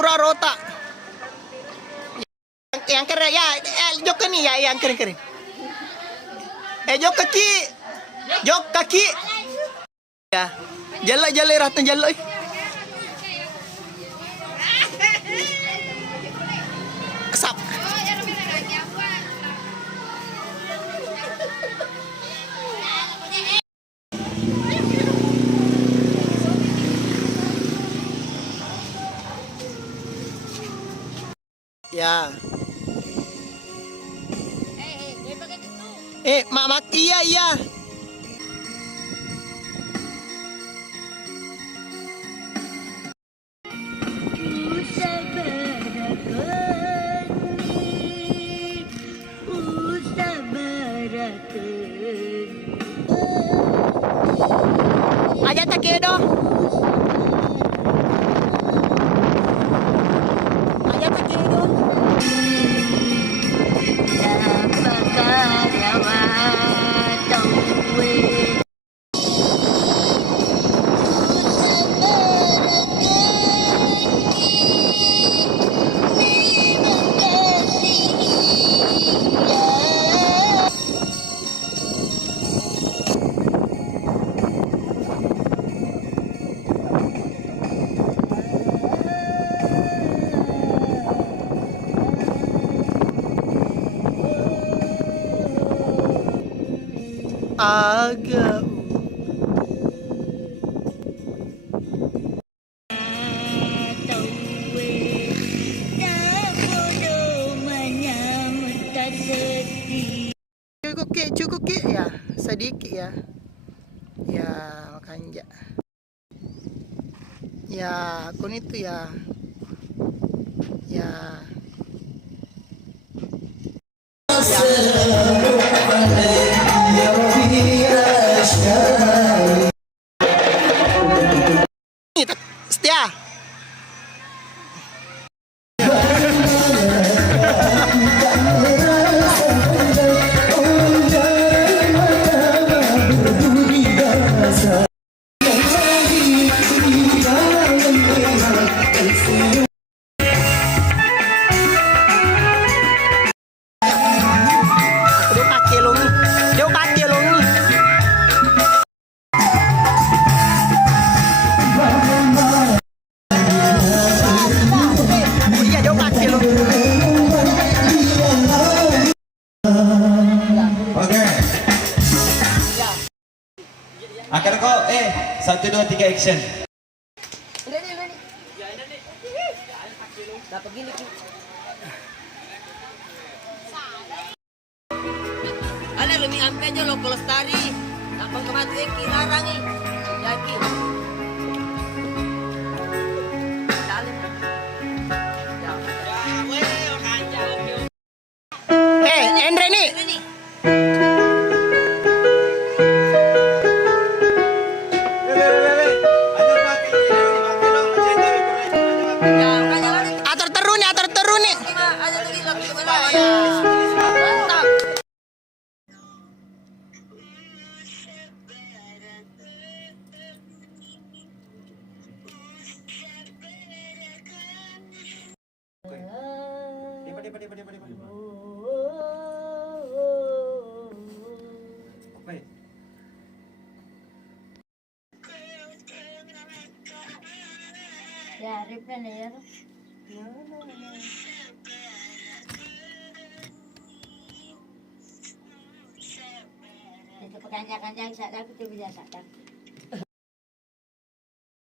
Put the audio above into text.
pura rota. Yang keren ya, jok nih ya, yang keren. Jok kaki. Ya, jalan rata jalan. Kesap. Ya. Mak iya. Aja tak kedo. Agak cukup ya, sedikit ya. Ya, makanya. Ya, akun itu ya. Ya. Setia. Akan kok 1 2 3 action. Dapat gini. Ala lumi ampe aja lo pelestari. Tapang kematian kilarang nih. Yakin. Endre nih. Atur terus nih. Mantap. Ya, replay na yan. Ito pagkanya-kanya sa dapat itu bisa sadar.